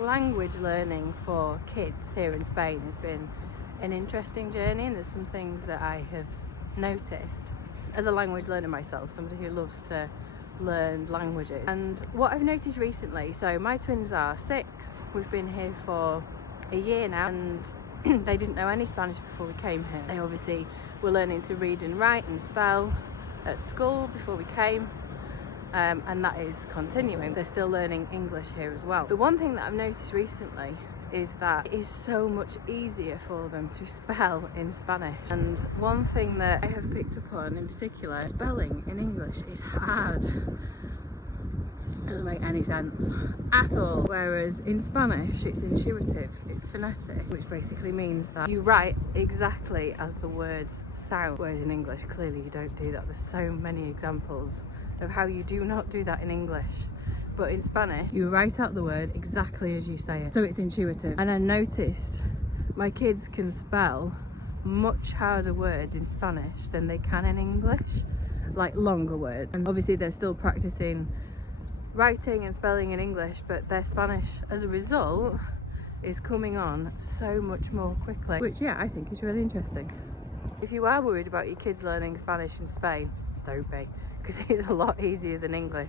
language learning for kids here in Spain has been an interesting journey, and there's some things that I have noticed as a language learner myself, somebody who loves to learn languages. And what I've noticed recently, so my twins are 6, we've been here for a year now, and they didn't know any Spanish before we came here. They obviously were learning to read and write and spell at school before we came, and that is continuing. They're still learning English here as well. The one thing that I've noticed recently is that it is so much easier for them to spell in Spanish. And one thing that I have picked up on in particular, spelling in English is hard. It doesn't make any sense at all. Whereas in Spanish, it's intuitive, it's phonetic, which basically means that you write exactly as the words sound. Whereas in English, clearly you don't do that. There's so many examples of how you do not do that in English. But in Spanish, you write out the word exactly as you say it. So it's intuitive. And I noticed my kids can spell much harder words in Spanish than they can in English, like longer words. And obviously they're still practicing writing and spelling in English, but their Spanish, as a result, is coming on so much more quickly, which, yeah, I think is really interesting. If you are worried about your kids learning Spanish in Spain, don't be, because it's a lot easier than English.